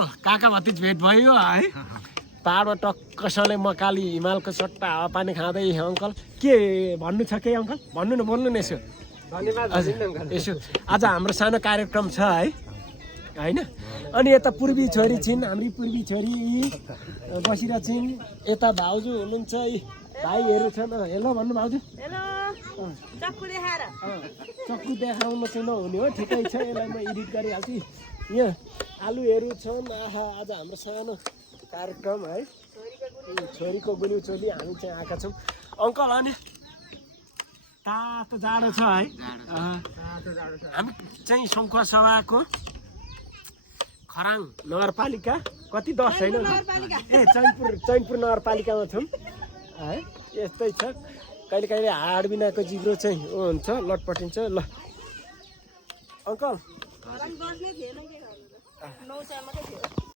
uncle काका भतिज भेट भयो है पाहाडमा टक्कसँगले मकाली हिमालको सट्टा हावापानी खाँदै अङ्कल के भन्नु छ के अङ्कल भन्नु न बोल्नु न यसो धन्यवाद यसो आज हाम्रो सानो कार्यक्रम छ है होइन अनि यता पूर्वी छोरी छिन् हाम्री पूर्वी छोरी बसिरहेको छिन् यता भाउजू हुनुहुन्छ भाइहरू छन् हेलो भन्नु भाउजू चक्कु देखाउनु चाहिँ नहुने हो ठिकै छ यसलाई म एडिट गरिहाल्छु यहाँ आलुहरू छन् आहा आज हाम्रो सानो कार्यक्रम है छोरीको गुलिउ चोली हामी चाहिँ आएका छौँ अङ्कल अनि तातो जाडो छ है हामी चाहिँ सङ्खुवा सभाको खराङ नगरपालिका कति 10 छैन ए चैनपुर नगरपालिकामा छौँ है यस्तै छ कहिले कहिले हाड बिनाको जिब्रो चाहिँ हुन्छ लटपटिन्छ ल अङ्कल